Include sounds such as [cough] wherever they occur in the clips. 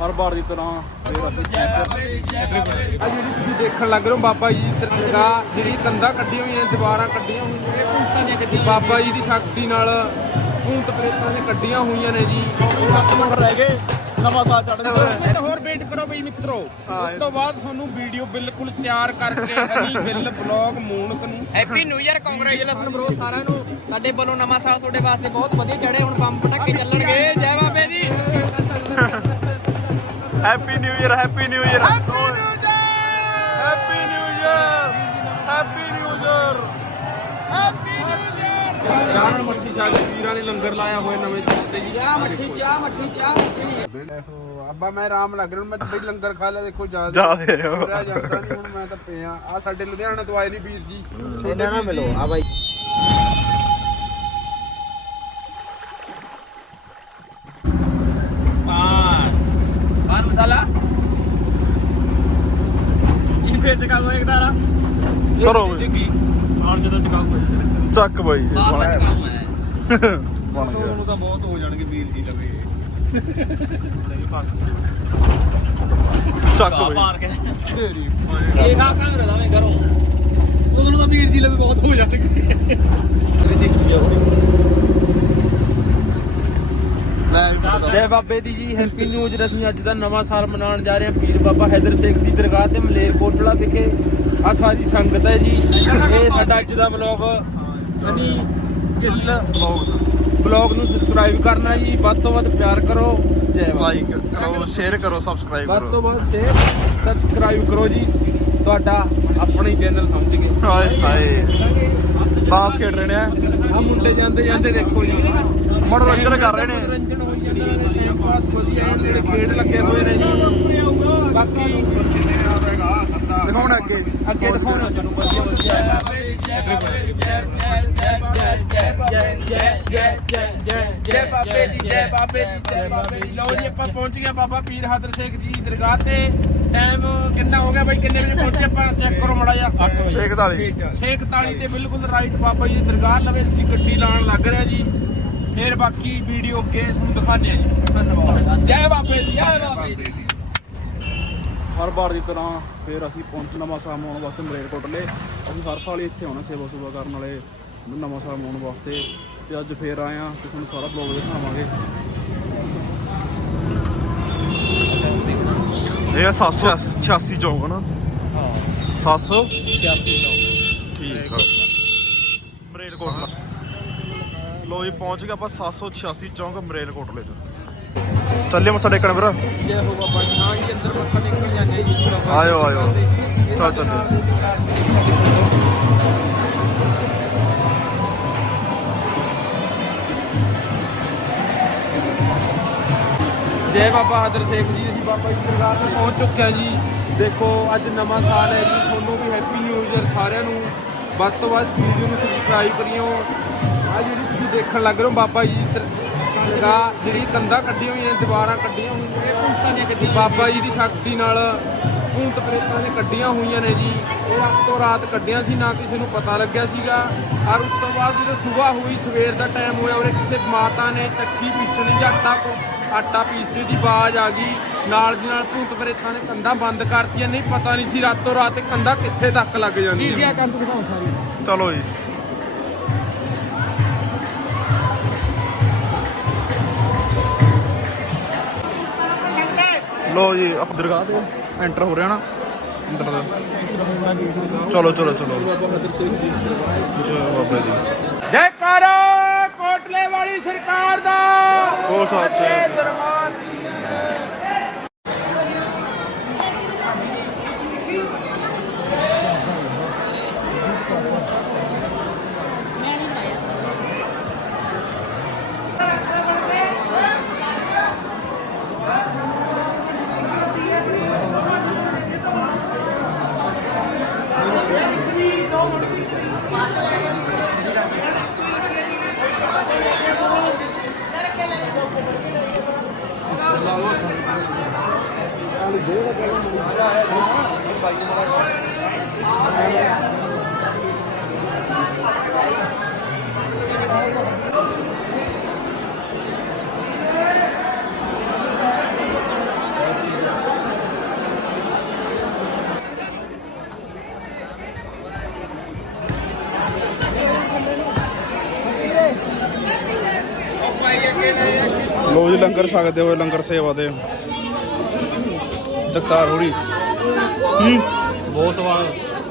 ਹਰ ਵਾਰ ਦੀ ਤਰ੍ਹਾਂ ਫੇਰ ਅਸੀਂ ਆ ਜਿਹੜੀ ਤੁਸੀਂ ਦੇਖਣ ਲੱਗ ਰਹੇ ਹੋ ਬਾਬਾ ਜੀ ਦੀ ਜਿਹੜੀ ਕੰਧਾਂ ਕੱਢੀਆਂ ਹੋਈਆਂ ਦੀਵਾਰਾਂ ਕੱਢੀਆਂ ਹੋਈਆਂ ਨੇ ਬਾਬਾ ਜੀ ਦੀ ਸ਼ਕਤੀ ਨਾਲ ਭੂਤ ਪ੍ਰੇਤਾਂ ਨੇ ਕੱਢੀਆਂ ਹੋਈਆਂ ਨੇ ਜੀ। ਮਿੰਟ ਰਹਿ ਗਏ ਨਵਾਂ ਸਾਲ ਚੜ੍ਹਨ ਦੇ ਹੋਰ ਵੇਟ ਕਰੋ ਬਈ ਮਿੱਤਰੋ। ਉਸ ਤੋਂ ਬਾਅਦ ਤੁਹਾਨੂੰ ਵੀਡੀਓ ਬਿਲਕੁਲ ਤਿਆਰ ਕਰਕੇ ਹਨੀ ਬਿੱਲ ਬਲੌਗ ਮੂਨਕ ਨੂੰ happy new year congratulation bro ਸਾਰਿਆਂ ਨੂੰ। ਸਾਡੇ ਵੱਲੋਂ ਨਵਾਂ ਸਾਲ ਤੁਹਾਡੇ ਵਾਸਤੇ ਬਹੁਤ ਵਧੀਆ ਚੜੇ ਹੁਣ ਬੰਬ ਪਟਾਕੇ ਚੱਲਣਗੇ। ਜੈ ਬਾਬੇ ਦੀ happy new year happy new year happy new year happy new year ਚਾਹਣ ਮੱਠੀ ਛਾਲ ਵੀਰਾਂ ਨੇ ਲੰਗਰ ਲਾਇਆ ਹੋਇਆ ਨਵੇਂ ਸਾਲ ਤੇ ਜੀ। ਦੇਖੋ ਅੱਬਾ ਮੈਂ ਆਰਾਮ ਲੱਗ ਰਿਹਾ ਮੈਂ ਤਾਂ ਬਈ ਲੰਗਰ ਖਾ ਲਿਆ ਦੇਖੋ ਜਾ ਜਾ ਦੇ ਰਹੇ ਹੋ। ਤੁਰਿਆ ਜਾਂਦਾ ਨਹੀਂ ਹੁਣ ਮੈਂ ਤਾਂ ਪਿਆ। ਆ ਸਾਡੇ ਲੁਧਿਆਣਾ ਤੋਂ ਆਏ ਨਹੀਂ ਵੀਰ ਜੀ। ਇਹਨਾਂ ਨਾਲ ਮਿਲੋ। ਆ ਬਾਈ। ਕਰੋ ਬਈ। ਆਣ ਜਦੋਂ ਚਕਾ ਕੋਈ ਚੱਕ ਬਾਈ ਬਾਹਰ ਚਕਾਉ ਮੈਂ ਬਣ ਗਿਆ। ਉਹਨੂੰ ਤਾਂ ਬਹੁਤ ਹੋ ਜਾਣਗੇ ਵੀਰ ਜੀ ਲਵੇ। ਚੱਕ ਬਾਈ। ਮਾਰ ਕੇ ਤੇਰੀ ਇਹ ਨਾ ਕੈਮਰਾ ਦਾ ਮੈਂ ਕਰੋ ਉਹਨੂੰ ਤਾਂ ਵੀਰ ਜੀ ਲਵੇ ਬਹੁਤ ਹੋ ਜਾਣਗੇ। ਇਹ ਦੇਖੀ ਜੈ ਬਾਬੇ ਦੀ ਜੀ ਹੈਪੀ ਨਿਊ ਇਅਰ ਅਸੀਂ ਅੱਜ ਦਾ ਨਵਾਂ ਸਾਲ ਮਨਾਉਣ ਜਾ ਰਹੇ ਹਾਂ। ਪੀਰ ਬਾਬਾ ਹੈਦਰ ਸ਼ੇਖ ਦੀ ਦਰਗਾਹ ਤੇ ਮਲੇਰਕੋਟਲਾ ਵਿਖੇ ਆ ਸਾਰੀ ਸੰਗਤ ਹੈ ਜੀ। ਇਹ ਸਾਡਾ ਅੱਜ ਦਾ ਵਲੌਗ ਹਨੀ ਢਿੱਲ ਬਲੌਗਸ ਬਲੌਗ ਨੂੰ ਸਬਸਕ੍ਰਾਈਬ ਕਰਨਾ ਜੀ ਵੱਧ ਤੋਂ ਵੱਧ ਪਿਆਰ ਕਰੋ। ਜੈ ਲਾਈਕ ਕਰੋ ਸ਼ੇਅਰ ਕਰੋ ਸਬਸਕ੍ਰਾਈਬ ਵੱਧ ਤੋਂ ਕਰੋ ਵੱਧ ਸ਼ੇਅਰ ਸਬਸਕ੍ਰਾਈਬ ਕਰੋ ਜੀ। ਤੁਹਾਡਾ ਆਪਣਾ ਹੀ ਚੈਨਲ ਸਮਝ ਕੇ ਹਾਏ ਹਾਏ। ਤਾਸ ਖੇਡ ਰਹੇ ਨੇ ਆ। ਮੁੰਡੇ ਜਾਂਦੇ ਜਾਂਦੇ ਦੇਖੋ ਜੀ। ਮਨੋਰੰਜਨ ਕਰ ਰਹੇ ਨੇ। ਮਨੋਰੰਜਨ ਹੋਈ ਜਾਂਦਾ ਟਾਈਮ ਪਾਸ ਵਧੀਆ ਜਿਹੜੇ ਖੇਡ ਲੱਗੇ ਹੋਏ ਨੇ ਜੀ। ਬਾਕੀ ਦਿਖਾਉਣ ਅੱਗੇ ਅੱਗੇ ਦਿਖਾਉਣਾ ਤੁਹਾਨੂੰ ਵਧੀਆ ਵਧੀਆ। ਜੈ ਬਾਬੇ ਦੀ ਜੈ ਬਾਬੇ ਦੀ ਜੈ ਬਾਬੇ ਦੀ ਲਓ ਜੀ ਆਪਾਂ ਪਹੁੰਚ ਗਏ ਬਾਬਾ ਪੀਰ ਹਾਦਰ ਸ਼ੇਖ ਜੀ ਦੀ ਦਰਗਾਹ ਤੇ ਟਾਈਮ ਕਿੰਨਾ ਹੋ ਗਿਆ ਬਾਈ ਕਿੰਨੇ ਵਜੇ ਪਹੁੰਚੇ ਆਪਾਂ ਚੈੱਕ ਕਰੋ ਮੜਾ ਜਾ 641 641 ਤੇ ਬਿਲਕੁਲ ਰਾਈਟ ਬਾਬਾ ਜੀ ਦੀ ਦਰਗਾਹ ਲਵੇ ਅਸੀਂ ਗੱਡੀ ਲਾਉਣ ਲੱਗ ਰਿਹਾ ਜੀ। ਫਿਰ ਬਾਕੀ ਵੀਡੀਓ ਅੱਗੇ ਤੁਹਾਨੂੰ ਦਿਖਾਉਂਦੇ ਆ ਜੀ। ਧੰਨਵਾਦ। ਜੈ ਬਾਬੇ ਦੀ ਜੈ ਬਾਬੇ ਦੀ ਹਰ ਵਾਰ ਦੀ ਤਰ੍ਹਾਂ ਫਿਰ ਅਸੀਂ ਪਹੁੰਚ ਨਵਾਂ ਸਾਲ ਮਨਾਉਣ ਵਾਸਤੇ ਮਲੇਰਕੋਟਲੇ। ਅਸੀਂ ਹਰ ਸਾਲ ਹੀ ਇੱਥੇ ਆਉਣਾ ਸੇਵਾ ਸੁਭਾ ਕਰਨ ਵਾਲੇ ਨਵਾਂ ਸਾਲ ਮਨਾਉਣ ਵਾਸਤੇ। ਤੇ ਅੱਜ ਫੇਰ ਆਏ ਆ ਤੇ ਤੁਹਾਨੂੰ ਸਾਰਾ ਬਲੌਗ ਦਿਖਾਵਾਂਗੇ। ਇਹ ਆ 786 ਚੌਂਕ ਨਾ ਹਾਂ 700 86 ਠੀਕ ਆ। ਮਰੇਲਕੋਟਲਾ ਲੋ ਜੀ ਪਹੁੰਚ ਗਏ ਆਪਾਂ 786 ਚੌਂਕ ਮਰੇਲਕੋਟਲੇ ਚ। ਚੱਲੇ ਮੱਥਾ ਟੇਕਣ ਵੀਰ ਜੈ ਹੋ ਬਾਬਾ ਜੀ ਹਾਂ ਜੀ ਅੰਦਰ ਮੱਥਾ ਟੇਕਣ ਜਾਂਦੇ ਜੀ ਬਾਬਾ ਆਇਓ, ਆਇਓ। ਇਹ ਚੱਲ, ਜੈ ਬਾਬਾ ਹਾਦਰ ਸ਼ੇਖ ਜੀ ਅਸੀਂ ਬਾਬਾ ਜੀ ਦਰਬਾਰ ਤੇ ਪਹੁੰਚ ਚੁੱਕੇ ਹਾਂ ਜੀ। ਦੇਖੋ ਅੱਜ ਨਵਾਂ ਸਾਲ ਹੈ ਜੀ। ਤੁਹਾਨੂੰ ਵੀ ਹੈਪੀ ਨਿਊ ਇਅਰ ਸਾਰਿਆਂ ਨੂੰ। ਵੱਧ ਤੋਂ ਵੱਧ ਵੀਡੀਓ ਨੂੰ ਸਬਸਕ੍ਰਾਈਬ ਕਰਿਓ। ਆ ਜਿਹੜੀ ਤੁਸੀਂ ਦੇਖਣ ਲੱਗ ਰਹੇ ਹੋ ਬਾਬਾ ਜੀ ਦੀ ਜਿਹੜੀ ਕੰਧਾਂ ਕੱਢੀਆਂ ਹੋਈਆਂ ਨੇ ਦੀਵਾਰਾਂ ਕੱਢੀਆਂ ਹੋਈਆਂ ਨੇ ਬਾਬਾ ਜੀ ਦੀ ਸ਼ਕਤੀ ਨਾਲ ਭੂਤ ਪ੍ਰੇਤਾਂ ਨੇ ਕੱਢੀਆਂ ਹੋਈਆਂ ਨੇ ਜੀ। ਇਹ ਰਾਤੋਂ ਰਾਤ ਕੱਢੀਆਂ ਸੀ ਨਾ ਕਿਸੇ ਨੂੰ ਪਤਾ ਲੱਗਿਆ ਸੀਗਾ। ਔਰ ਉਸ ਤੋਂ ਬਾਅਦ ਜਦੋਂ ਸਵੇਰ ਹੋਈ ਸਵੇਰ ਦਾ ਟਾਈਮ ਹੋਇਆ ਉਹਨੇ ਕਿਸੇ ਮਾਤਾ ਨੇ ਚੱਕੀ ਪੀਸਣੀ ਜਾਂ ਆਟਾ ਕੋ ਆਟਾ ਪੀਸਦੇ ਦੀ ਆਵਾਜ਼ ਆ ਗਈ। ਨਾਲ ਦੀ ਨਾਲ ਭੂਤ ਪ੍ਰੇਤਾਂ ਨੇ ਕੰਧਾਂ ਬੰਦ ਕਰਤੀਆਂ। ਨਹੀਂ ਪਤਾ ਨਹੀਂ ਸੀ ਰਾਤੋਂ ਰਾਤ ਕੰਧਾਂ ਕਿੱਥੇ ਤੱਕ ਲੱਗ ਜਾਂਦੀਆਂ ਚਲੋ ਜੀ। ਲੋ ਜੀ ਆਪ ਦਰਗਾਹ ਤੇ ਐਂਟਰ ਹੋ ਰਿਹਾ ਨਾ। ਅੰਦਰ ਦਾ। ਚਲੋ ਚਲੋ ਚਲੋ। ਜੈ ਬਾਬਾ ਜੀ। ਜੈਕਾਰਾ ਕੋਟਲੇ ਵਾਲੀ ਸਰਕਾਰ ਦਾ। ਉਹ ਸੱਚੇ ਦਰਬਾਰ ਲੰਗਰ ਛਕਦੇ ਹੋਏ ਲੰਗਰ ਸੇਵਾ ਦੇ। ਜਗਤਾਰ ਹੋਰੀ। ਹੂੰ। ਬਹੁਤ ਸਵਾਦ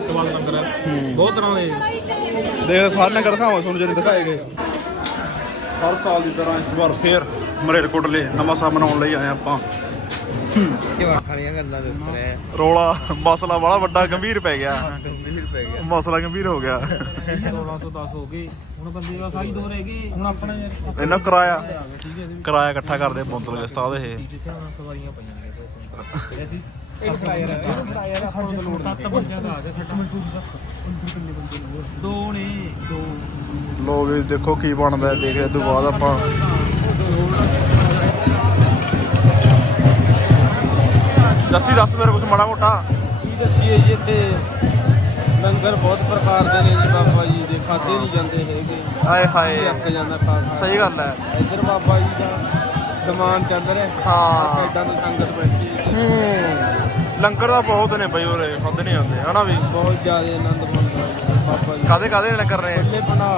ਸਵਾਦ ਲੰਗਰ ਹੈ। ਬਹੁਤ ਤਰ੍ਹਾਂ ਦੇ। ਦੇਖ ਸਾਰੇ ਲੰਗਰ ਦਿਖਾਵਾਂ ਤੁਹਾਨੂੰ ਜਿਹੜੇ ਦਿਖਾਏ ਗਏ। ਹਰ ਸਾਲ ਦੀ ਤਰ੍ਹਾਂ ਇਸ ਵਾਰ ਫੇਰ ਮਰੇਲਕੋਟਲੇ ਨਵਾਂ ਸਾਲ ਮਨਾਉਣ ਲਈ ਆਏ ਆਪਾਂ। ਖਾਲੀਆਂ ਗੱਲਾਂ ਦੇ ਉੱਤੇ ਹੈ। ਰੋਲਾ ਮਸਲਾ ਬੜਾ ਵੱਡਾ ਗੰਭੀਰ ਪੈ ਗਿਆ। ਗੰਭੀਰ ਪੈ ਗਿਆ। ਮਸਲਾ ਗੰਭੀਰ ਹੋ ਗਿਆ। 16 ਤੋਂ 10 ਹੋ ਗਏ ਹੁਣ ਬੰਦੇ ਦਾ ਖਾਈ ਦੋ ਰਹਿ ਗਏ ਹੁਣ ਆਪਣਾ ਯਾਰ ਇਹਨਾਂ ਕਿਰਾਇਆ ਹੈ ਕਿਰਾਇਆ ਇਕੱਠਾ ਕਰਦੇ ਬੋਤਲ ਦੇ ਉਸਤਾਦ ਇਹ ਹੁਣ ਸਵਾਰੀਆਂ ਪਈਆਂ ਨੇ ਅਸੀਂ ਇਹ ਕਿਰਾਇਆ ਹੈ ਕਿਰਾਇਆ ਦਾ ਖਰਚ ਲੋੜ ਸੱਤ ਬੰਦਿਆਂ ਦਾ ਆ ਗਿਆ ਸਾਡਾ। ਮਜ਼ਦੂਰ ਦਾ ਨੇ? ਦੋ ਨੇ। ਦੋ। ਲੋ ਵੀ ਦੇਖੋ ਕੀ ਬਣਦਾ ਹੈ, ਦੇਖਦੇ ਤੋਂ ਬਾਅਦ ਆਪਾਂ ਜੱਸੀ ਦੱਸ ਮੇਰੇ ਕੁਝ ਮਾੜਾ ਮੋਟਾ। ਕੀ ਦੱਸੀਏ ਜੀ ਇੱਥੇ ਲੰਗਰ ਬਹੁਤ ਪ੍ਰਕਾਰ ਦੇ ਨੇ ਜੀ ਬਾਬਾ ਜੀ ਦੇ ਖਾਦੇ ਨਹੀਂ ਜਾਂਦੇ ਹੈਗੇ। ਆਏ ਹਾਏ। ਅੱਕ ਜਾਂਦਾ ਖਾ ਖਾ ਸਹੀ ਗੱਲ ਹੈ। ਇੱਧਰ ਬਾਬਾ ਜੀ ਦਾ ਸਮਾਨ ਚੱਲ ਰਿਹਾ। ਹਾਂ। ਐਡਾ ਦੀ ਸੰਗਤ ਬੈਠੀ ਹੈ। ਲੰਗਰ ਦਾ ਬਹੁਤ ਨੇ ਬਈ ਉਰੇ ਖਾਦੇ ਨਹੀਂ ਜਾਂਦੇ ਹਨਾ ਵੀ? ਬਹੁਤ ਜ਼ਿਆਦਾ ਆਨੰਦ ਮਾਣਦਾ ਹੈ ਬਾਬਾ ਜੀ। ਕਾਦੇ ਕਾਦੇ ਲੰਗਰ ਨੇ ਬਣਾ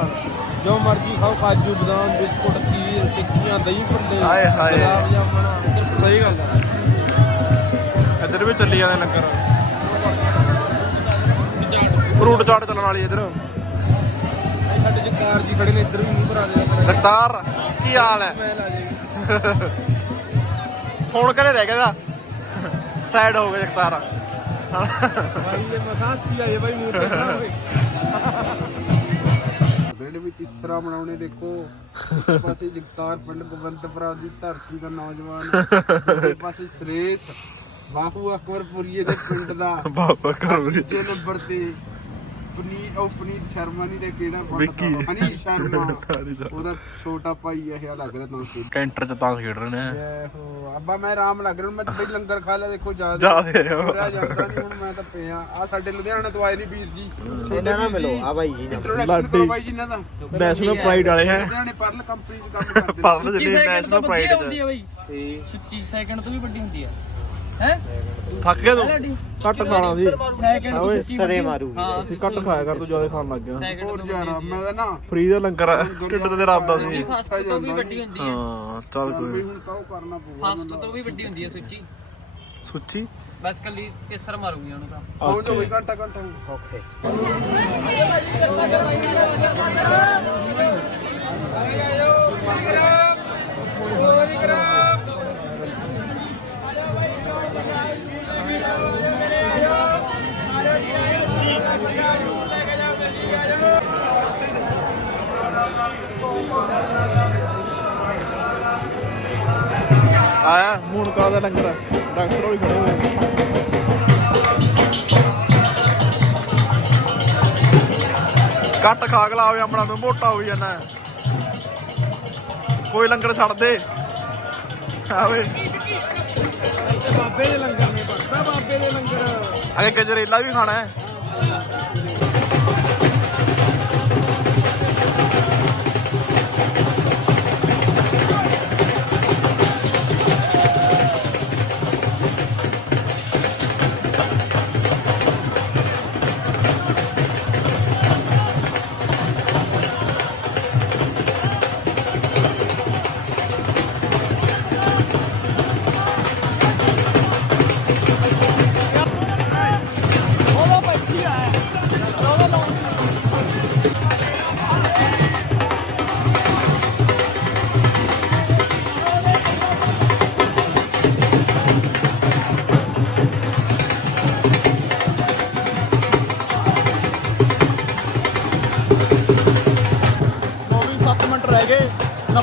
ਜੋ ਮਰਜ਼ੀ ਖਾਓ ਕਾਜੂ ਬਦਾਮ ਬਿਸਕੁਟ ਖੀਰ ਟਿੱਕੀਆਂ ਦਹੀਂ ਭੱਲੇ ਹਾਏ। ਹਾਏ। ਸਹੀ ਗੱਲ ਹੈ। ਇੱਧਰ ਵੀ ਚੱਲੀ ਜਾਂਦੇ ਲੰਗਰ। ਫਰੂਟ ਚਾਟ ਚੱਲਣ ਵਾਲੀ ਇੱਧਰ। ਸਾਡੇ ਜਗਤਾਰ ਜੀ ਖੜੇ ਨੇ ਇੱਧਰ ਵੀ ਮੂੰਹ ਭਰਾ ਦੇ ਜਗਤਾਰ ਕੀ ਹਾਲ ਹੈ? ਮੈਂ ਕਰੇ ਰਹਿ ਗਿਆ ਸਾਈਡ ਹੋ ਗਿਆ ਜਗਤਾਰ। ਭਾਈ ਇਹ ਮਸਾਂ ਆਏ ਭਾਈ ਮੂੰਹ ਤੇ ਨਾ ਹੋਵੇ ਜਿਹੜੇ ਵੀ ਤੀਸਰਾ ਮਨਾਉਣੇ ਦੇਖੋ। ਪਾਸੇ ਜਗਤਾਰ ਪਿੰਡ ਗੋਬਿੰਦਪੁਰਾ ਦੀ ਧਰਤੀ ਦਾ ਨੌਜਵਾਨ, ਦੂਜੇ ਪਾਸੇ ਸੁਰੇਸ਼। ਬਾਹੂ ਅਕਬਰਪੁਰੀਏ ਦੇ ਪਿੰਡ ਦਾ ਬਾਬਾ ਕਰ ਤੀਜੇ ਨੰਬਰ ਤੇ ਪਨੀਤ ਉਹ ਪਨੀਤ ਸ਼ਰਮਾ ਨਹੀਂ ਤੇ ਕਿਹੜਾ ਪਿੰਡ ਵਿੱਕੀ। ਹਨੀ ਸ਼ਰਮਾ। ਹਨੀ ਸ਼ਰਮਾ। ਉਹਦਾ ਛੋਟਾ ਭਾਈ ਇਹ ਲੱਗ ਰਿਹਾ ਤੁਹਾਨੂੰ ਤੇ ਕੈਂਟਰ ਚ ਤਾਂ ਖੇਡ ਰਹੇ ਨੇ। ਇਹੋ ਅੱਬਾ ਮੈਂ ਆਰਾਮ ਲੱਗ ਰਿਹਾ ਮੈਂ ਬਈ ਲੰਗਰ ਖਾ ਲਿਆ ਦੇਖੋ ਜਾ ਜਾ ਦੇ ਰਹੇ ਹੋ। ਤੁਰਿਆ ਜਾਂਦਾ ਨਹੀਂ ਹੁਣ ਮੈਂ ਤਾਂ ਪਿਆ। ਆ ਸਾਡੇ ਲੁਧਿਆਣਾ ਤੋਂ ਆਏ ਨੇ ਵੀਰ ਜੀ। ਇਹਨਾਂ ਨਾਲ ਮਿਲੋ। ਆ ਬਾਈ ਜੀ ਨਾਲ ਇੰਟਰੋਡਕਸ਼ਨ ਕਰੋ ਬਾਈ ਜੀ ਇਹਨਾਂ ਦਾ। ਨੈਸ਼ਨਲ ਪ੍ਰਾਈਡ ਵਾਲੇ ਹੈ। ਲੁਧਿਆਣੇ ਪਰਲ ਕੰਪਨੀ 'ਚ ਕੰਮ ਕਰਦੇ ਨੇ। ਪਰਲ ਜਿਹੜੀ ਨੈਸ਼ਨਲ ਪ੍ਰਾਈਡ ਚ। ਬਈ। ਸੁੱਚੀ ਸੈਕਿੰਡ ਤੋਂ ਵੀ ਵੱਡੀ ਹੁੰਦੀ ਆ। ਹੈ? ਥੱਕ ਗਿਆ ਤੂੰ? ਘੱਟ ਖਾਣਾ ਸੀ। ਸੈਕਿੰਡ ਤੋਂ ਸੁੱਚੀ ਸਰੇ ਮਾਰੂਗੀ। ਹਾਂ ਅਸੀਂ ਘੱਟ ਖਾਇਆ ਕਰ ਤੂੰ ਜ਼ਿਆਦਾ ਖਾਣ ਲੱਗ ਗਿਆ। ਸੈਕਿੰਡ ਹੋਰ ਯਾਰ ਮੈਂ ਤਾਂ ਨਾ ਫ੍ਰੀ ਦਾ ਲੰਗਰ ਆ, ਢਿੱਡ ਤੇ ਰੱਬ ਦਾ ਸੀ। ਫਸਟ ਤੋਂ ਵੀ ਵੱਡੀ ਹੁੰਦੀ ਆ। ਹਾਂ ਚੱਲ ਚੱਲ ਵੀ ਕੋਈ ਹੁਣ ਤਾਂ ਉਹ ਕਰਨਾ ਪਊਗਾ ਫਸਟ ਤੋਂ ਵੀ ਵੱਡੀ ਹੁੰਦੀ ਆ ਸੁੱਚੀ। ਸੁੱਚੀ? ਬਸ ਕੱਲੀ ਕੇਸਰ ਮਾਰੂਗੀ ਉਹਨੂੰ ਤਾਂ। ਪਹੁੰਚ ਜਾਓ ਬਈ ਘੰਟਾ ਘੰਟਾ ਓਕੇ ਆਇਆ ਹੁਣ ਕਾ ਦਾ ਲੰਗਰ ਡਾਕਟਰ ਹੋਈ ਖੜੇ ਹੋਏ ਕੱਟ ਖਾ ਕੇ ਲਾਵੇ ਆਪਣਾ ਤੂੰ ਮੋਟਾ ਹੋਈ ਜਾਣਾ ਕੋਈ ਲੰਗਰ ਛੱਡ ਦੇ। ਆਵੇ ਬਾਬੇ ਦੇ ਲੰਗਰ ਨੇ ਪੜਦਾ ਬਾਬੇ ਦੇ ਲੰਗਰ। ਅਗੇ ਗਜਰੇਲਾ ਵੀ ਖਾਣਾ ਹੈ।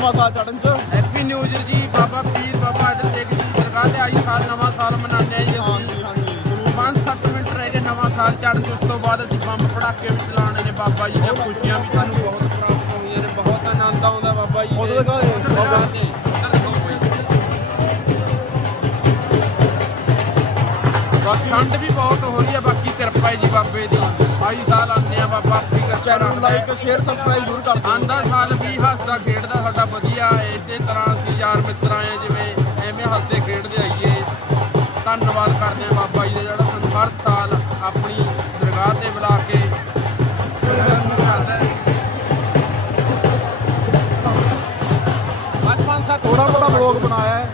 ਨਵਾਂ ਸਾਲ ਚੜਨ ਚ। ਹੈਪੀ ਨਿਊ ਇਅਰ ਜੀ ਬਾਬਾ ਪੀਰ ਬਾਬਾ ਅਟਲ ਸਿੰਘ ਜੀ ਦੀ ਦਰਗਾਹ ਤੇ ਆਈ ਸਾਲ ਨਵਾਂ ਸਾਲ ਮਨਾਉਂਦੇ ਆ ਜੀ ਅਸੀਂ। ਪੰਜ ਸੱਤ ਮਿੰਟ ਰਹਿ ਗਏ ਨਵਾਂ ਸਾਲ ਚੜ੍ਹਨ ਉਸ ਤੋਂ ਬਾਅਦ ਅਸੀਂ ਬੰਬ ਪੜਾਕੇ ਵੀ ਚਲਾਉਣੇ ਨੇ ਬਾਬਾ ਜੀ ਦੀਆਂ ਖੁਸ਼ੀਆਂ ਵੀ ਸਾਨੂੰ ਬਹੁਤ ਪ੍ਰਾਪਤ ਹੋਈਆਂ ਨੇ ਬਹੁਤ ਆਨੰਦ ਆਉਂਦਾ ਬਾਬਾ ਜੀ। ਉਦੋਂ ਦਿਖਾ ਦੇ। ਦਰਗਾਹ ਤੇ ਬਾਕੀ ਠੰਡ ਵੀ ਬਹੁਤ ਹੋ ਰਹੀ ਹੈ ਬਾਕੀ ਕਿਰਪਾ ਹੈ ਜੀ ਬਾਬੇ ਦੀ। ਆਈ ਸਾਲ ਕਿਰਪਾ ਰੱਖਦਾ ਹੈ ਸ਼ੇਅਰ ਸਬਸਕ੍ਰਾਈਬ ਜ਼ਰੂਰ ਕਰ ਆਂਦਾ ਸਾਲ ਵੀ ਹੱਸਦਾ ਖੇਡਦਾ ਸਾਡਾ ਵਧੀਆ। ਇਸੇ ਤਰ੍ਹਾਂ ਅਸੀਂ ਯਾਰ ਮਿੱਤਰ ਆਏ ਜਿਵੇਂ ਐਵੇਂ ਹੱਸਦੇ ਖੇਡਦੇ ਆਈਏ। ਧੰਨਵਾਦ ਕਰਦੇ ਹਾਂ ਬਾਬਾ ਜੀ ਦਾ ਜਿਹੜਾ ਸਾਨੂੰ ਹਰ ਸਾਲ ਆਪਣੀ ਦਰਗਾਹ ਤੇ ਬੁਲਾ ਕੇ ਥੋੜਾ ਬੜਾ ਵਲੌਗ ਬਣਾਇਆ ਹੈ।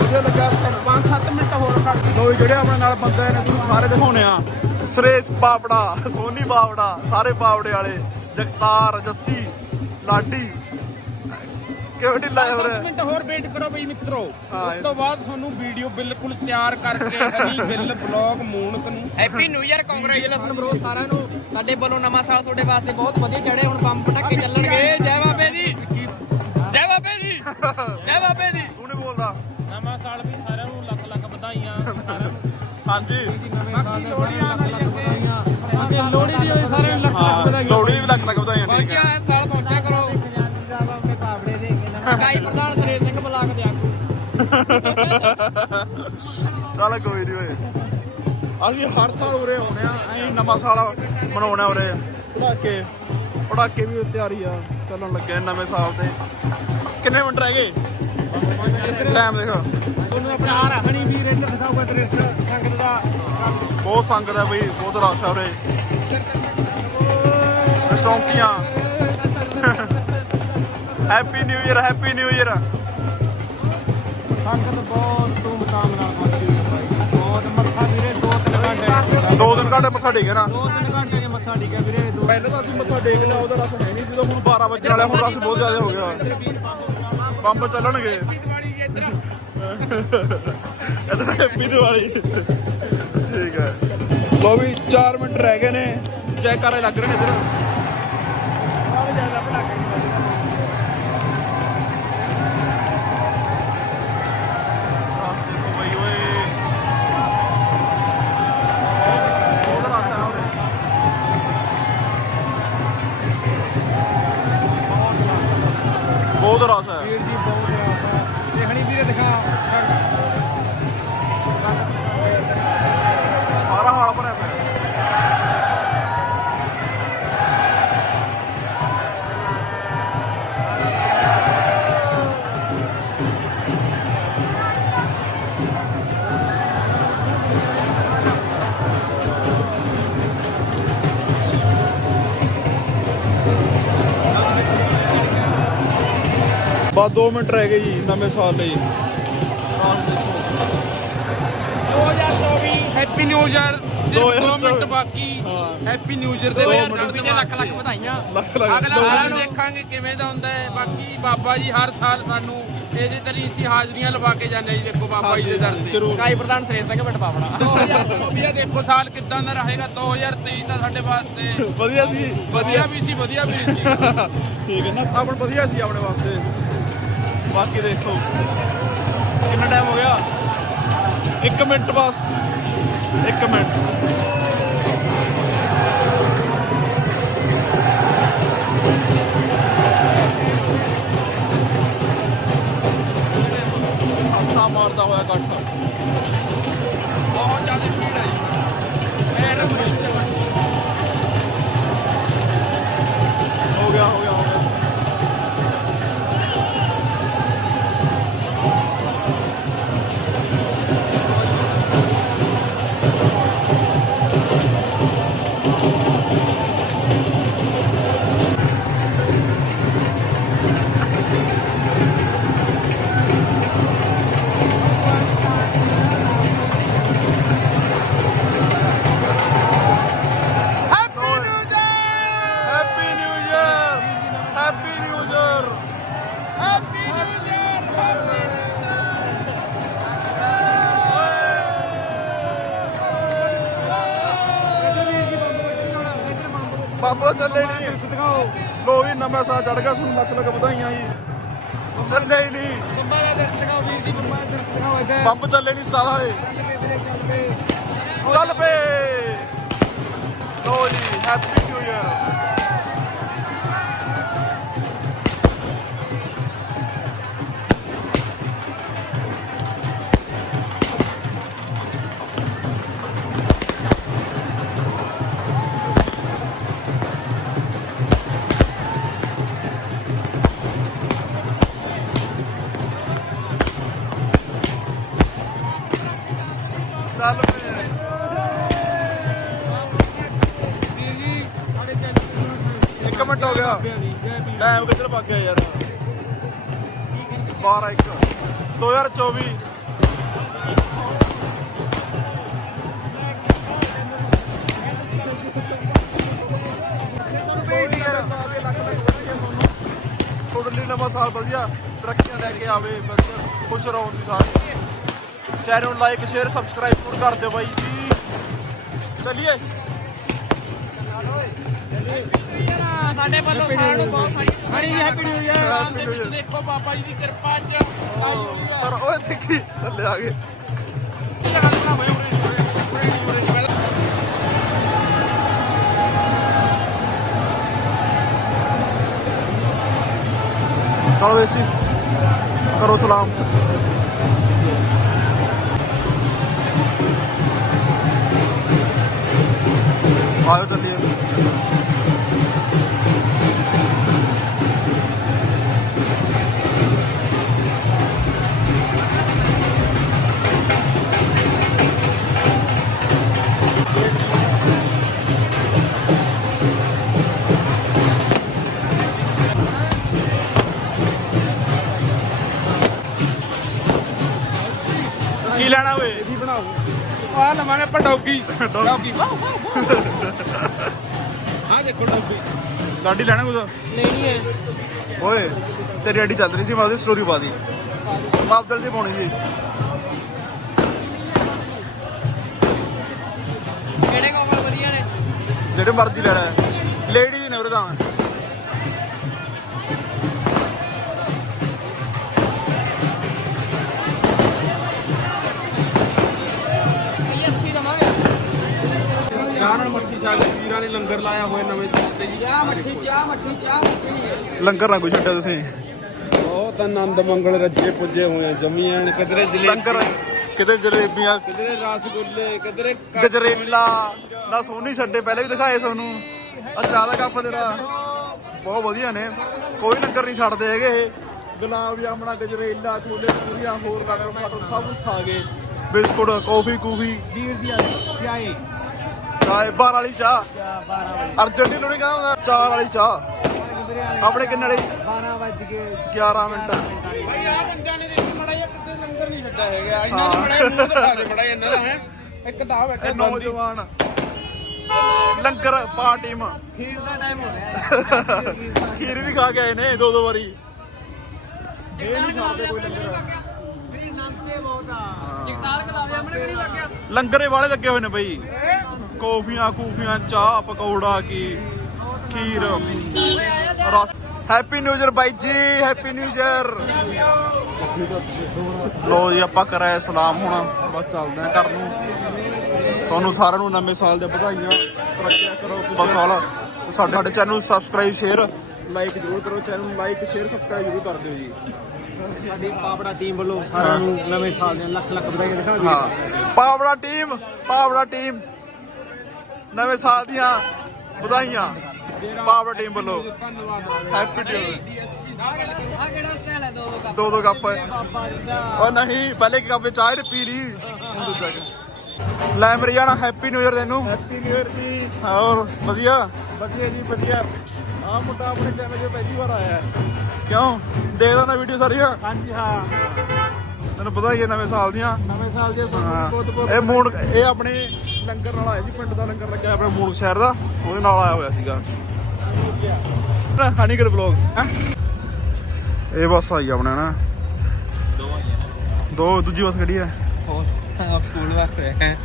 ਵਧੀਆ ਲੱਗਾ 5-7 ਮਿੰਟ ਹੋਰ ਖੜ ਲੋ ਜਿਹੜੇ ਆਪਣੇ ਨਾਲ ਬੰਦੇ ਨੇ ਤੁਹਾਨੂੰ ਸਾਰੇ ਦਿਖਾਉਣੇ ਆ। ਸੁਰੇਸ਼ ਪਾਪੜਾ ਸੋਨੀ ਪਾਪੜਾ ਸਾਰੇ ਪਾਪੜੇ ਵਾਲੇ ਜਗਤਾਰ ਜੱਸੀ ਲਾਡੀ। ਕਿਵੇਂ ਢਿੱਲਾ ਹੋ 7 ਰਿਹਾ ਮਿੰਟ ਹੋਰ ਵੇਟ ਕਰੋ ਬਈ ਮਿੱਤਰੋ। ਉਸ ਤੋਂ ਬਾਅਦ ਤੁਹਾਨੂੰ ਵੀਡੀਓ ਬਿਲਕੁਲ ਤਿਆਰ ਕਰਕੇ ਬਿੱਲ ਬਲੌਗ ਮੂਨਕ ਨੂੰ। Happy new year congratulation bro ਸਾਰਿਆਂ ਨੂੰ। ਸਾਡੇ ਵੱਲੋਂ ਨਵਾਂ ਸਾਲ ਤੁਹਾਡੇ ਵਾਸਤੇ ਬਹੁਤ ਵਧੀਆ ਚੜੇ ਹੁਣ ਬੰਬ ਪਟਾਕੇ ਚੱਲਣਗੇ। ਜੈ ਬਾਬੇ ਦੀ। ਜੈ ਬਾਬੇ ਦੀ। ਜੈ ਬਾਬੇ ਦੀ। ਤੂੰ ਨਹੀਂ ਬੋਲਦਾ। ਨਵਾਂ ਸਾਲ ਵੀ ਸਾਰਿਆਂ ਨੂੰ ਲੱਖ ਲੱਖ ਵਧਾਈਆਂ ਸਾਰਿਆਂ ਨੂੰ। ਹਾਂਜੀ। ਬਾਕੀ ਲੋੜੀਆਂ ਨਾਲ ਚੱਲ ਕੋਈ ਨਹੀਂ ਓਏ। ਅਸੀਂ ਹਰ ਸਾਲ ਉਰੇ ਆਉਨੇ ਆ ਐਂ ਨਵਾਂ ਸਾਲ ਮਨਾਉਣਾ ਉਰੇ ਪੜਾਕੇ ਪੜਾਕੇ ਵੀ ਤਿਆਰੀ ਆ ਚੱਲਣ ਲੱਗੇ ਨਵੇਂ ਸਾਲ ਤੇ। ਕਿੰਨੇ ਮਿੰਟ ਰਹਿ ਗਏ? ਟਾਈਮ ਦੇਖ। ਚਾਰ ਹਣੀ ਵੀਰ ਇੱਧਰ ਦਿਖਾਊਗਾ ਦ੍ਰਿਸ਼ ਸੰਗਤ ਦਾ। ਬਹੁਤ ਸੰਗਤ ਹੈ ਬਈ ਬਹੁਤ ਰਸ਼ ਆ ਉਰੇ। ਚੌਂਕੀਆਂ। Happy new year happy new year ਸੰਗਤ ਬਹੁਤ ਧੂਮਧਾਮ ਨਾਲ ਮੱਥੀ ਬਹੁਤ ਮੱਥਾ ਵੀਰੇ ਦੋ ਤਿੰਨ ਘੰਟੇ ਦੋ ਦਿਨ ਘੰਟੇ ਮੱਥਾ ਟੇਕਿਆ ਨਾ ਦੋ ਤਿੰਨ ਘੰਟੇ ਦੇ ਮੱਥਾ ਟੇਕਿਆ ਵੀਰੇ ਦੋ ਪਹਿਲਾਂ ਤਾਂ ਅਸੀਂ ਮੱਥਾ ਟੇਕ ਲਿਆ ਉਹਦਾ ਰਸ ਹੈ ਨਹੀਂ ਜਦੋਂ ਹੁਣ 12 ਵਜੇ ਵਾਲਾ ਹੁਣ ਰਸ ਬਹੁਤ ਜ਼ਿਆਦਾ ਹੋ ਗਿਆ ਬੰਬ ਚੱਲਣਗੇ ਇਧਰ ਹੈਪੀ ਦੀਵਾਲੀ ਠੀਕ ਹੈ ਲੋ ਵੀ 4 ਮਿੰਟ ਰਹਿ ਗਏ ਨੇ ਚੈੱਕ ਕਰੇ ਲੱਗ ਰਹੇ ਨੇ ਇਧਰ ਬਹੁਤ ਰਸ ਹੈ ਵੀਰ 2 ਮਿੰਟ ਰਹਿ ਗਏ ਜੀ ਨਵੇਂ ਸਾਲ ਲਈ। ਆਹ ਦੇਖੋ 2024 ਹੈਪੀ ਨਿਊ ਇਅਰ ਸਿਰਫ 2 2024 ਮਿੰਟ ਬਾਕੀ। ਹੈਪੀ ਨਿਊ ਇਅਰ ਦੇ ਦੋ। ਵੀਰੇ ਲੱਖ ਲੱਖ ਵਧਾਈਆਂ। ਅਗਲਾ ਸਾਲ ਦੇਖਾਂਗੇ ਕਿਵੇਂ ਦਾ ਹੁੰਦਾ ਹੈ। ਬਾਕੀ ਬਾਬਾ ਜੀ ਹਰ ਸਾਲ ਸਾਨੂੰ ਇਹਦੇ ਤਰੀ ਅਸੀਂ ਹਾਜ਼ਰੀਆਂ ਲਵਾ ਕੇ ਜਾਂਦੇ ਜੀ। ਦੇਖੋ ਬਾਬਾ ਜੀ ਦੇ ਦਰ ਤੇ। ਕਾਈ ਪ੍ਰਧਾਨ ਸੁਰੇਸ਼ ਸਿੰਘ ਪਿੰਡ ਪਾਵੜਾ 2024 ਦੇਖੋ ਸਾਲ ਕਿੱਦਾਂ ਦਾ ਰਹੇਗਾ। 2023 ਤਾਂ ਸਾਡੇ ਵਾਸਤੇ ਵਧੀਆ ਸੀ ਵਧੀਆ। ਵੀ ਸੀ ਵਧੀਆ ਵੀ ਸੀ। [laughs] ਠੀਕ ਹੈ ਨਾ? ਆਪਣ ਵਧੀਆ ਸੀ ਆਪਣੇ ਵਾਸਤੇ। ਬਾਕੀ ਦੇਖੋ। ਕਿੰਨਾ ਟਾਈਮ ਹੋ ਗਿਆ? 1 ਮਿੰਟ ਬਸ। 1 ਮਿੰਟ। ਹੱਥਾ ਮਾਰਦਾ ਹੋਇਆ ਕੱਟ ਬਹੁਤ ਜ਼ਿਆਦਾ ਸਪੀਡ ਹੈ ਇਹ ਰਬੜੀ ਬਾਬਾ ਚੱਲੇ ਨਹੀਂ ਦਿਖਾਓ ਲੋ ਵੀ ਨਵਾਂ ਸਾਲ ਚੜ ਗਿਆ, ਤੁਹਾਨੂੰ ਲੱਖ ਲੱਖ ਵਧਾਈਆਂ ਜੀ। ਚੱਲੇ ਹੀ ਨਹੀਂ ਬੰਬਾ ਦਾ ਦਰਸ ਦਿਖਾਓ ਵੀਰ ਜੀ ਬੰਬਾ ਦਾ। ਦਰਸ ਦਿਖਾਓ ਇੱਧਰ ਬੰਬ ਚੱਲੇ ਨਹੀਂ ਸਤਾਦਾ ਹਲੇ ਚੱਲ ਪਏ। ਲੋ ਜੀ ਹੈਪੀ ਨਿਊ ਇਅਰ ਗਿਆ ਯਾਰ। 12 1 2024 ਤੁਹਾਡੇ ਨਵਾਂ ਸਾਲ ਵਧੀਆ, ਤਰੱਕੀਆਂ ਲੈ ਕੇ ਆਵੇ ਖੁਸ਼ ਰਹੋ ਤੁਸੀਂ ਸਾਰੇ। ਚੈਨਲ ਨੂੰ ਲਾਈਕ ਸ਼ੇਅਰ ਸਬਸਕ੍ਰਾਈਬ ਜ਼ਰੂਰ ਕਰ ਦਿਓ ਬਾਈ ਜੀ। ਚਲਿਏ। ਸਾਡੇ ਵੱਲੋਂ ਸਾਰਿਆਂ ਨੂੰ ਬਹੁਤ ਸਾਰੀ ਬੜੀ happy new year Happy New Year। ਦੇਖੋ ਬਾਬਾ ਜੀ ਦੀ ਕਿਰਪਾ ਚ ਸਰ ਓਏ ਦੇਖੀ ਥੱਲੇ ਆ ਗਏ। ਚਲੋ ਵੇਸੀ ਕਰੋ ਸਲਾਮ। ਆਇਓ ਚੱਲੀਏ। ਆ ਲਵਾਂਗੇ ਆਪਾਂ ਡੌਗੀ। ਡੌਗੀ। ਆ ਦੇਖੋ ਡੌਗੀ। ਗਾਡੀ ਲੈਣਾ ਕੁਝ ਨਹੀਂ ਨਹੀਂ ਹੈ ਓਏ ਤੇਰੀ ਆਈਡੀ ਚੱਲ ਰਹੀ ਸੀ ਮੈਂ ਉਹਦੀ ਸਟੋਰੀ ਪਾ ਦੀ ਬਾਪ ਦਲ ਦੀ ਪਾਉਣੀ ਸੀ। ਕਿਹੜੇ ਕਵਰ ਵਧੀਆ ਨੇ? ਜਿਹੜੇ ਮਰਜ਼ੀ ਲੈ ਲੈ। ਲੇਡੀ ਨੇ ਉਰੇ ਤਾਂ। ਚਾਹ ਨਾਲ ਮੱਠੀ ਸਾਗ ਵੀਰਾਂ ਨੇ ਲੰਗਰ ਲਾਇਆ ਹੋਇਆ ਨਵੇਂ ਸਾਲ ਤੇ ਜੀ। ਚਾਹ ਮੱਠੀ ਚਾਹ ਮੱਠੀ ਚਾਹ ਮੱਠੀ। ਲੰਗਰ ਨਾ ਕੋਈ ਛੱਡਿਆ ਤੁਸੀਂ। ਬਹੁਤ ਆਨੰਦ ਮੰਗਲ ਰੱਜੇ ਪੁੱਜੇ ਹੋਏ ਆ ਜਮੀਆਂ ਨੇ ਕਿਧਰੇ ਜਲੇ ਲੰਗਰ ਕਿਤੇ ਜਲੇਬੀਆਂ। ਕਿਧਰੇ ਰਸਗੁੱਲੇ ਕਿਧਰੇ ਗਜਰੇਲਾ ਨਾ ਸੋਨੀ ਛੱਡੇ ਪਹਿਲੇ ਵੀ ਦਿਖਾਏ ਤੁਹਾਨੂੰ ਆ ਚਾਹ ਦਾ ਕੱਪ ਤੇਰਾ। ਬਹੁਤ ਵਧੀਆ ਨੇ। ਕੋਈ ਲੰਗਰ ਨਹੀਂ ਛੱਡਦੇ ਹੈਗੇ ਇਹ। ਗੁਲਾਬ ਜਾਮਣਾ ਗਜਰੇਲਾ ਛੋਲੇ ਪੂਰੀਆਂ ਹੋਰ ਲੰਗਰ ਮਟਰ ਸਭ ਕੁਝ ਖਾ ਗਏ। Biscuit coffee ਕੂਫੀ। ਵੀਰ ਦੀ ਚਾਹੇ ਚਾਹ ਬਾਰ ਵਾਲੀ ਚਾਹ। ਅਰਜੈਂਟੀ ਨੂੰ ਨਹੀਂ ਕਹਿੰਦਾ ਹੁੰਦਾ, ਚਾਰ ਵਾਲੀ ਚਾਹ। ਆਪਣੇ ਕਿੰਨੇ ਵਾਲੀ? 12 ਵੱਜ ਗਏ 11 ਮਿੰਟ। ਭਾਈ ਆ ਬੰਦਿਆਂ ਨੇ ਦੇਖੀ ਮੜਾ ਜਿਹਾ ਕਿਤੇ ਲੰਗਰ ਨਹੀਂ ਛੱਡਿਆ ਹੈਗਾ ਇਹਨਾਂ ਨੇ ਮੜਾ ਮੂੰਹ ਦਿਖਾ ਦੇ ਮੜਾ ਇਹਨਾਂ ਦਾ ਹੈ ਇੱਕ ਦਾ ਬੈਠਾ ਇਹ ਨੌਜਵਾਨ। ਲੰਗਰ ਪਾ ਟੀਮ ਖੀਰ ਦਾ ਟਾਈਮ ਹੋ ਰਿਹਾ ਖੀਰ ਵੀ ਖਾ ਕੇ ਆਏ ਨੇ ਦੋ ਦੋ ਵਾਰੀ। ਇਹ ਨਹੀਂ ਖਾਂਦੇ ਕੋਈ ਲੰਗਰ ਜਗਤਾਰ ਕਲਾਵੇ ਆਪਣੇ ਕਿਹੜੀ ਲੱਗਿਆ ਲੰਗਰੇ ਵਾਲੇ ਲੱਗੇ ਹੋਏ ਨੇ ਬਈ। ਕੌਫੀਆਂ ਕੂਫੀਆਂ ਚਾਹ ਪਕੌੜਾ ਕੀ ਖੀਰ। ਰਸ। ਹੈਪੀ ਨਿਊ ਇਅਰ ਬਾਈ ਜੀ ਹੈਪੀ ਨਿਊ ਇਅਰ ਲੋ ਜੀ ਆਪਾਂ ਕਰਾਇਆ ਸਲਾਮ ਹੁਣ। ਬਸ ਚੱਲਦੇ ਆ ਘਰ ਨੂੰ। ਤੁਹਾਨੂੰ ਸਾਰਿਆਂ ਨੂੰ ਨਵੇਂ ਸਾਲ ਦੀਆਂ ਵਧਾਈਆਂ। ਤਰੱਕੀਆਂ ਕਰੋ ਬਸ ਹਾਲ ਸਾਡੇ ਸਾਡੇ ਚੈਨਲ ਨੂੰ ਸਬਸਕ੍ਰਾਈਬ ਸ਼ੇਅਰ ਲਾਈਕ ਜ਼ਰੂਰ ਕਰੋ। ਚੈਨਲ ਨੂੰ ਲਾਈਕ ਸ਼ੇਅਰ ਸਬਸਕ੍ਰਾਈਬ ਜ਼ਰੂਰ ਕਰ ਦਿਓ ਜੀ। ਸਾਡੀ ਪਾਪੜਾ ਟੀਮ ਵੱਲੋਂ ਸਾਰਿਆਂ ਨੂੰ ਨਵੇਂ ਸਾਲ ਦੀਆਂ ਲੱਖ ਲੱਖ ਵਧਾਈਆਂ ਦਿਖਾ ਹਾਂ। ਪਾਵੜਾ ਟੀਮ ਪਾਵੜਾ ਟੀਮ ਨਵੇਂ ਸਾਲ ਦੀਆਂ ਵਧਾਈਆਂ ਪਾਵੜਾ ਟੀਮ ਵੱਲੋਂ। ਹੈਪੀ ਹੈ ਦੋ ਦੋ ਕੱਪ ਉਹ ਨਹੀਂ ਪਹਿਲੇ ਕੱਪ ਚਾਹ ਤੇ ਪੀ ਲਈ। ਦੂਜਾ। ਲੈ ਮੇਰੇ ਜਾਣਾ ਹੈਪੀ ਨਿਊ ਇਅਰ ਤੈਨੂੰ। ਹੈਪੀ ਨਿਊ ਇਅਰ ਜੀ। ਹੋਰ ਵਧੀਆ? ਵਧੀਆ ਜੀ ਵਧੀਆ। ਆ ਮੁੰਡਾ ਆਪਣੇ ਚੈਨਲ 'ਤੇ ਪਹਿਲੀ ਵਾਰ ਆਇਆ। ਹੈ ਕਿਉਂ ਦੇਖਦਾ ਨਾ ਵੀਡੀਓ ਸਾਰੀਆਂ ਹਾਂਜੀ ਹਾਂ। ਤੈਨੂੰ ਪਤਾ ਹੀ ਹੈ ਨਵੇਂ ਸਾਲ ਦੀਆਂ। ਨਵੇਂ ਸਾਲ ਦੇ ਹਾਂ। ਬਹੁਤ ਬਹੁਤ ਇਹ ਮੂਣ ਇਹ ਆਪਣੇ ਲੰਗਰ ਨਾਲ ਆਇਆ ਸੀ ਪਿੰਡ ਦਾ ਲੰਗਰ ਲੱਗਿਆ ਆਪਣੇ ਮੂਣ ਸ਼ਹਿਰ ਦਾ ਉਹਦੇ ਨਾਲ ਆਇਆ ਹੋਇਆ ਸੀਗਾ। ਹਨੀਗੜ ਬਲੌਗਸ ਇਹ ਬੱਸ ਆਈ ਆਪਣੇ ਨਾ। ਦੋ ਦੂਜੀ ਬੱਸ ਕਿਹੜੀ ਹੈ ਸਕੂਲ ਵਾਸਤੇ ਹੈ।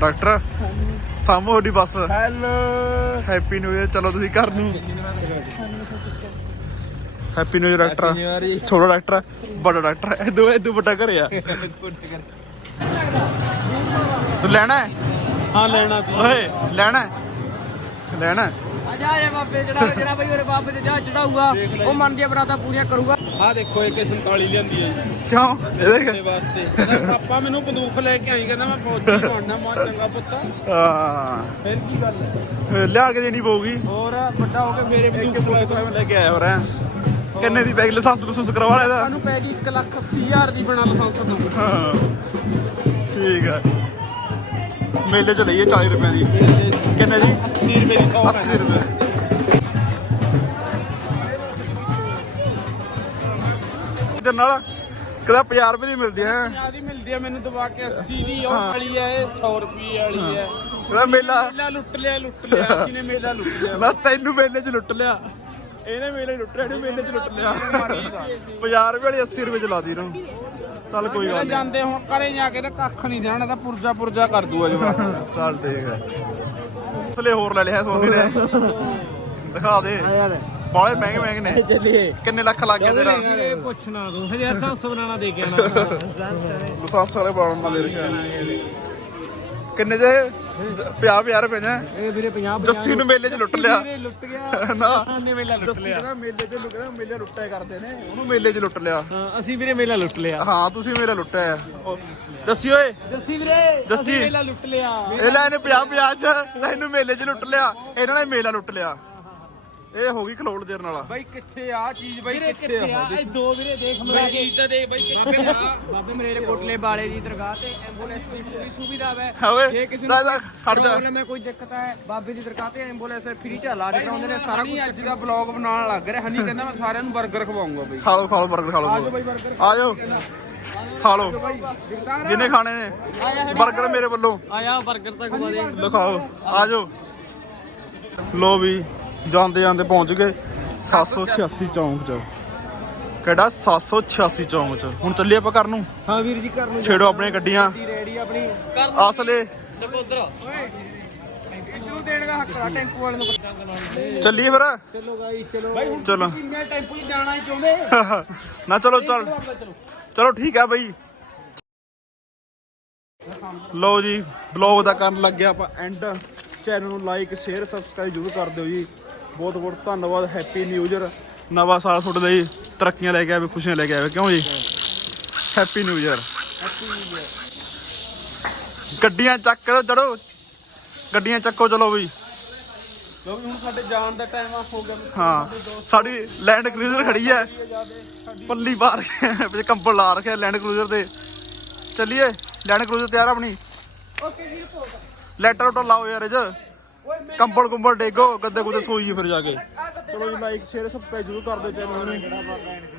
ਡਾਕਟਰ ਸਾਮੋ ਤੁਹਾਡੀ ਬੱਸ। ਹੈਲੋ। ਹੈਪੀ ਨਿਊ ਇਅਰ ਚਲੋ ਤੁਸੀਂ ਘਰ ਨੂੰ। Happy new year doctor. ਛੋਟਾ ਡਾਕਟਰ ਵੱਡਾ ਡਾਕਟਰ ਇਹ ਦੋ ਇਹ ਦੋ ਵੱਡਾ ਘਰੇ ਆ। ਤੂੰ ਲੈਣਾ ਹੈ? ਹਾਂ ਲੈਣਾ ਓਏ ਲੈਣਾ ਹੈ? ਲੈਣਾ ਹੈ? ਆ ਜਾ ਜਾ ਬਾਬੇ ਜਿਹੜਾ ਜਿਹੜਾ ਬਈ ਮੇਰੇ ਬਾਬੇ ਤੇ ਜਾ ਚੜਾਊਗਾ ਉਹ ਮਨ ਦੀਆਂ ਬਰਾਤਾਂ ਪੂਰੀਆਂ ਕਰੂਗਾ। ਆ ਦੇਖੋ ਇੱਕ 47 ਲਿਆਂਦੀ ਹੈ ਕਿਉਂ? ਇਹਦੇ ਵਾਸਤੇ। ਕਹਿੰਦਾ ਪਾਪਾ ਮੈਨੂੰ ਬੰਦੂਕ ਲੈ ਕੇ ਆਈ। ਕਹਿੰਦਾ ਮੈਂ ਫੌਜੀ ਬਣਨਾ ਮਾ ਚੰਗਾ ਪੁੱਤ ਹਾਂ। ਫਿਰ ਕੀ ਗੱਲ ਹੈ ਫਿਰ ਲਿਆ ਕੇ ਦੇਣੀ ਪਊਗੀ। ਹੋਰ ਵੱਡਾ ਹੋ ਕੇ ਮੇਰੇ ਇੱਕ ਬੰਦੂਕ ਸਾਹਿਬ ਲੈ ਕੇ ਆਇਆ ਹੋ ਰਿਹਾ ਕਿੰਨੇ ਦੀ ਬੈਗ ਲਾਇਸੈਂਸ ਲਸੂਸ ਕਰਵਾ ਲਿਆ ਇਹਦਾ। ਸਾਨੂੰ ਪੈ ਗਈ 1 ਲੱਖ 80 ਹਜ਼ਾਰ ਦੀ ਬਣਾ ਲਾਇਸੈਂਸ ਤੋਂ। ਹਾਂ। ਠੀਕ ਹੈ ਮੇਲੇ ਚ ਲਈਏ 40 ਰੁਪਏ ਦੀ। ਕਿੰਨੇ ਦੀ? 80 ਰੁਪਏ ਦੀ 100 80 ਰੁਪਏ। ਇਧਰ ਨਾਲ ਕਿਹਦਾ 50 ਰੁਪਏ ਦੀ ਮਿਲਦੀ ਹੈ? ਆਦੀ ਮਿਲਦੀ ਹੈ ਮੈਨੂੰ ਦਵਾ ਕੇ 80 ਦੀ। ਉਹ ਵਾਲੀ ਹੈ ਇਹ 100 ਰੁਪਏ ਵਾਲੀ ਹੈ। ਕਿਹਦਾ ਮੇਲਾ? ਮੇਲਾ ਲੁੱਟ ਲਿਆ ਲੁੱਟ ਲਿਆ। ਅਸੀਂ ਨੇ ਮੇਲਾ ਲੁੱਟ ਲਿਆ। ਨਾ ਤੈਨੂੰ ਮੇਲੇ 'ਚ ਲੁੱਟ ਲਿਆ। ਇਹਨੇ ਮੇਲੇ ਲੁੱਟ ਲਿਆ ਇਹਨੇ ਮੇਲੇ 'ਚ ਲੁੱਟ ਲਿਆ। 50 ਰੁਪਏ ਵਾਲੀ 80 ਰੁਪਏ ਚ ਲਾ ਦੀ ਇਹਨੂੰ। ਚੱਲ ਕੋਈ ਗੱਲ ਜਿਹੜੇ ਜਾਂਦੇ ਹੁਣ ਘਰੇ ਜਾ ਕੇ ਤਾਂ ਕੱਖ ਨਹੀਂ ਦੇਣਾ ਤਾਂ ਪੁਰਜਾ ਪੁਰਜਾ ਕਰ ਦੂਆ ਜਵਾਬ ਨਹੀਂ ਚੱਲ ਦੇਖ ਅਸਲੇ ਹੋਰ ਲੈ ਲਿਆ ਸੋਨੀ ਨੇ। ਦਿਖਾ ਦੇ। ਬਾਲੇ ਮਹਿੰਗੇ ਮਹਿੰਗੇ ਨੇ। ਚੱਲੀਏ। ਕਿੰਨੇ ਲੱਖ ਲੱਗ ਗਿਆ ਤੇਰਾ? ਪੁੱਛਣਾ ਤੂੰ। 1700 ਬਣਾਣਾ ਦੇ ਕੇ ਆਣਾ ਲਾਇਸੈਂਸ [laughs] ਵਾਲੇ ਬਣਾਉਣ ਦੇ ਰੱਖਿਆ। ਕਿੰਨੇ ਜੇ? 50 50 ਰੁਪਏ ਨੇ ਇਹ ਵੀਰੇ 50 ਜੱਸੀ ਨੂੰ ਮੇਲੇ 'ਚ ਲੁੱਟ ਲਿਆ। ਲੁੱਟ ਗਿਆ। ਨਾ। ਸਾਨੇ ਮੇਲਾ ਲੁੱਟ ਕਹਿੰਦਾ ਮੇਲੇ 'ਚ ਲੁੱਟਿਆ ਮੇਲੇ ਲੁੱਟਿਆ ਕਰਦੇ ਨੇ। ਉਹਨੂੰ ਮੇਲੇ 'ਚ ਲੁੱਟ ਲਿਆ। ਹਾਂ, ਅਸੀਂ ਵੀਰੇ ਮੇਲਾ ਲੁੱਟ ਲਿਆ। ਹਾਂ ਤੁਸੀਂ ਮੇਰਾ ਲੁੱਟਿਆ ਜੱਸੀ ਓਏ। ਜੱਸੀ ਵੀਰੇ ਜੱਸੀ। ਮੇਲਾ ਲੁੱਟ ਲਿਆ। ਇਹ ਲੈ ਇਹਨੇ 50 50 ਚ। ਇਹਨੂੰ ਮੇਲੇ 'ਚ ਲੁੱਟ ਲਿਆ। ਇਹਨਾਂ ਨੇ ਮੇਲਾ ਲੁੱਟ ਲਿਆ। ਇਹ ਹੋ ਗਈ ਖਲੋਲ ਦੇਰ ਨਾਲ। ਬਾਈ ਕਿੱਥੇ ਆ ਚੀਜ਼ ਬਾਈ ਕਿੱਥੇ ਆ? ਇਹ ਦੋ ਵੀਰੇ ਦੇਖ ਮੇਰਾ ਚੀਜ਼ ਤਾਂ ਦੇਖ ਬਾਈ ਕਿੱਥੇ ਆ? ਬਾਬੇ ਮਰੇਰੇ ਕੋਟਲੇ ਵਾਲੇ ਦੀ ਦਰਗਾਹ ਤੇ ਐਂਬੂਲੈਂਸ ਦੀ ਪੂਰੀ ਸੁਵਿਧਾ ਹੈ ਜੇ ਕਿਸੇ ਨੂੰ ਖੜ ਜਾ। ਮੈਂ ਕੋਈ ਦਿੱਕਤ ਹੈ ਬਾਬੇ ਦੀ ਦਰਗਾਹ ਤੇ ਐਂਬੂਲੈਂਸ ਫ੍ਰੀ ਚ ਇਲਾਜ ਕਰਾਉਂਦੇ ਨੇ ਸਾਰਾ ਕੁਝ ਅੱਜ ਦਾ ਬਲੌਗ ਬਣਾਉਣ ਲੱਗ ਰਿਹਾ। ਹਨੀ ਕਹਿੰਦਾ ਮੈਂ ਸਾਰਿਆਂ ਨੂੰ 버ਗਰ ਖਵਾਉਂਗਾ ਬਾਈ। ਖਾ ਲਓ ਖਾ ਲਓ 버ਗਰ ਖਾ ਲਓ। ਆਜੋ ਬਾਈ ਖਾ ਲਓ। ਜਿੰਨੇ ਖਾਣੇ ਨੇ ਬਰਗਰ ਮੇਰੇ ਵੱਲੋਂ। ਆਇਆ ਬਰਗਰ ਤਾਂ ਖਵਾ ਦੇ। ਦਿਖਾਓ ਆਜੋ। ਲੋ ਵੀ। ਜਾਂਦੇ ਜਾਂਦੇ ਪਹੁੰਚ ਗਏ। 786 ਚੌਂਕ ਚ। ਕਿਹੜਾ? 786 ਚੌਂਕ ਚ। ਹੁਣ ਚੱਲੀਏ ਆਪਾਂ ਘਰ ਨੂੰ? ਹਾਂ ਵੀਰ ਜੀ ਘਰ ਨੂੰ ਛੇੜੋ ਆਪਣੀਆਂ ਗੱਡੀਆਂ। ਰੈਡੀ ਆਪਣੀ। ਅਸਲੇ ਨਕੋਦਰ ਇਸ ਨੂੰ ਦੇਣ ਦਾ ਹੱਕ ਆ ਟੈਂਪੂ ਵਾਲੇ ਨੂੰ। ਚੱਲੀਏ ਫਿਰ। ਚਲੋ ਗਾਈ ਚਲੋ। ਚਲੋ। ਮੈਂ ਟੈਂਪੂ 'ਚ ਜਾਣਾ ਹੀ ਚਾਹੁੰਦੇ [laughs] ਨਾ ਚਲੋ ਚੱਲ। ਚਲੋ ਠੀਕ ਆ ਬਈ। ਲਓ ਜੀ ਬਲੌਗ ਦਾ ਕਰਨ ਲੱਗਿਆ ਆਪਾਂ ਐਂਡ। ਚੈਨਲ ਨੂੰ ਲਾਈਕ ਸ਼ੇਅਰ ਸਬਸਕ੍ਰਾਈਬ ਜ਼ਰੂਰ ਕਰ ਦਿਓ ਜੀ। ਬਹੁਤ ਬਹੁਤ ਧੰਨਵਾਦ ਹੈਪੀ ਨਿਊ ਇਅਰ ਨਵਾਂ ਸਾਲ ਤੁਹਾਡੇ ਲਈ ਤਰੱਕੀਆਂ ਲੈ ਕੇ ਆਵੇ ਖੁਸ਼ੀਆਂ ਲੈ ਕੇ ਆਵੇ ਕਿਉਂ ਜੀ? ਹੈਪੀ ਨਿਊ ਇਅਰ ਗੱਡੀਆਂ ਚੱਕ ਕਰੋ ਚੜੋ। ਗੱਡੀਆਂ ਚੱਕੋ ਚਲੋ ਬਈ। ਕਿਉਂਕਿ ਹੁਣ ਸਾਡੇ ਜਾਣ ਦਾ ਟਾਈਮ ਆ ਹੋ ਗਿਆ। ਹਾਂ ਸਾਡੀ ਲੈਂਡ ਕਰੂਜ਼ਰ ਖੜੀ ਹੈ। ਪੱਲੀ ਬਾਹਰ ਵਿੱਚ ਕੰਬਲ ਲਾ ਰੱਖਿਆ ਲੈਂਡ ਕਰੂਜ਼ਰ ਤੇ। ਚੱਲੀਏ ਲੈਂਡ ਕਰੂਜ਼ਰ ਤਿਆਰ ਆਪਣੀ। ਓਕੇ ਜੀ ਰਿਪੋਰਟ ਲੈਟਰ ਉਟਰ ਲਾਓ ਯਾਰ ਇਹ ਕੰਬਲ ਕੁੰਬਲ ਡੇਗੋ, ਗੱਦੇ ਗੁੱਦੇ ਸੋਈਏ ਫਿਰ ਜਾ ਕੇ। ਚਲੋ ਜੀ ਲਾਈਕ ਸ਼ੇਅਰ ਸਬਸਕ੍ਰਾਈਬ ਜ਼ਰੂਰ ਕਰ ਦਿਓ ਚੈਨਲ ਨੂੰ।